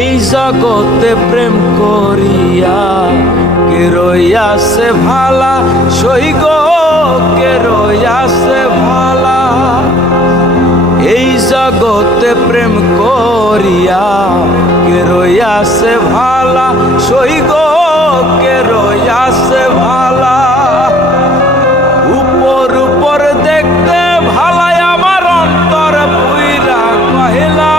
এই জগতে প্রেম করিয়া কে রইয়াছে ভালা, সইগ কে রইয়াছে ভালা। এই জগতে প্রেম করিয়া কে রইয়াছে ভালা, সইগ কে রইয়াছে ভালা। উপর উপর দেখতে ভালাই আমার অন্তর পুইরা কহিলা,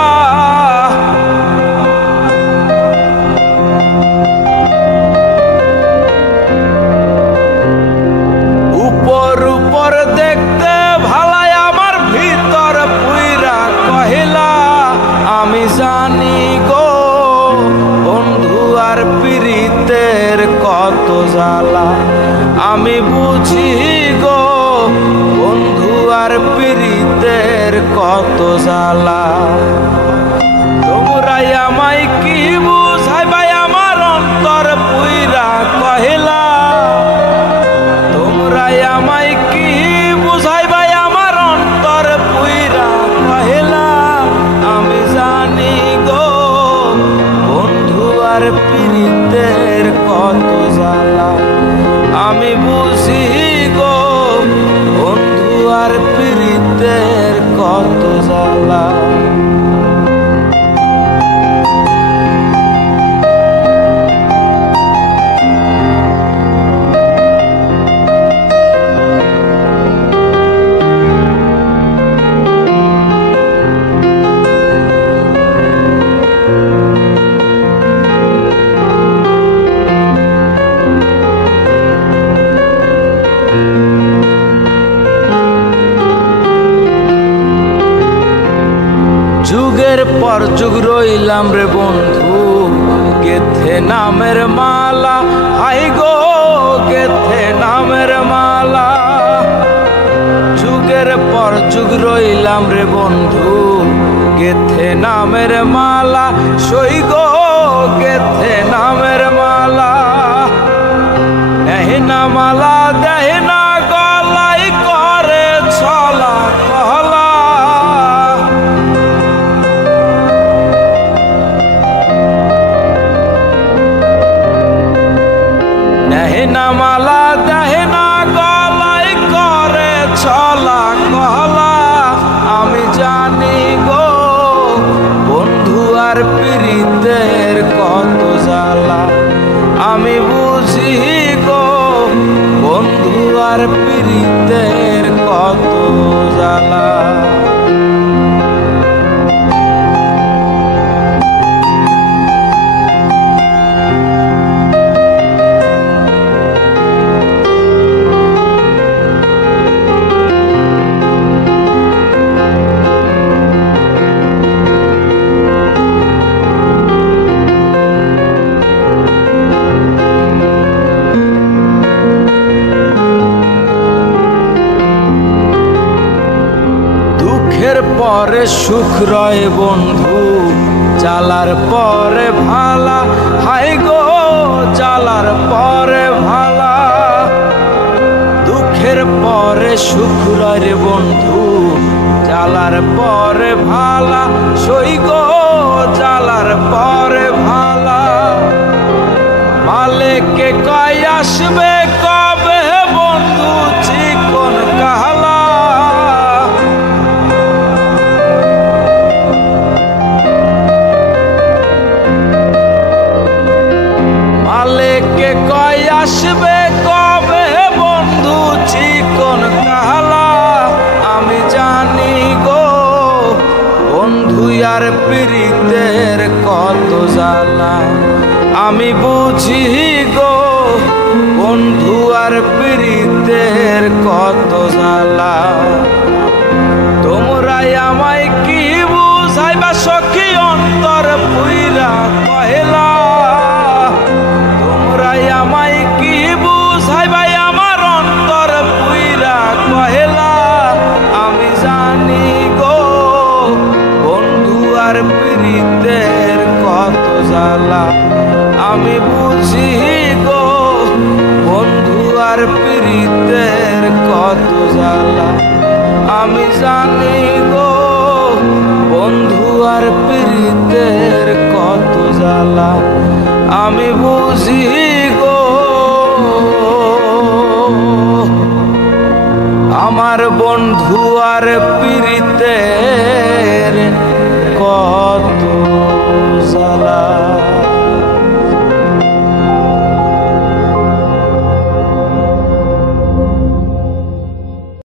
উপর উপর দেখতে ভালাই আমার ভিতর পুইরা কহিলা। আমি জানি গো বন্ধু আর পীড়িতের কত জ্বালা, আমি বুঝি গো বন্ধু আর পীড়িতের কত জ্বালা। তোমরাই আমায় কি বুঝাইবাই আমার অন্তর পুইরা কহিলা, তোমরাই আমায় কি বুঝাইবাই আমার অন্তর পুইরা কহিলা। আমি জানি গো বন্ধু আর পীড়িতের কত জ্বালা, আমি বুঝি গো বন্ধু আর পীড়িতের কত জ্বালা। যুগের পর যুগ রইলাম রে বন্ধু গেথে নামের মালা, হাই গো গেথে নামের মালা। যুগের পর যুগ রইলাম রে বন্ধু গেথে নামের মালা, সই গো গেথে নামের মালা। দেহিনা মালা দেহিনা গলাই করে ছলা কহলা, দেহিনা মালা দেহিনা গলাই করে ছলা কহলা। আমি জানি গো বন্ধু আর পীড়িতের কত জ্বালা, আমি বুঝি গো বন্ধু আর পীড়িতের কত জ্বালা। দুঃখের পরে সুখ রয় বন্ধু, জ্বালার পরে ভালা, হাই গো জ্বালার পরে ভালা। দুঃখের পরে সুখ রয় রে বন্ধু, জ্বালার পরে ভালা, সই গো জ্বালার পরে ভালা। মালেকে কয় আসবে কবে বন্ধু চিকন কাহলা, মালেকে কয় আসবে কবে বন্ধু চিকন কাহলা। আমি জানি গো বন্ধু আর পীড়িতের কত জ্বালা, আমি বুঝি গো বন্ধু আর পীড়িতের কত জ্বালা। তোমরাই আমায় কি বুঝাইবা সখী অন্তর পুইরা কহিলা, তোমরাই আমায় কি বুঝাইবাই আমার অন্তর পুইরা কহিলা। আমি জানি গো বন্ধু আর পীড়িতের কত জ্বালা, আমি বুঝি গো বন্ধু আর পীড়িতের কত জ্বালা। আমি জানি গো বন্ধু আর পীড়িতের কত বন্ধু আর পিরিতে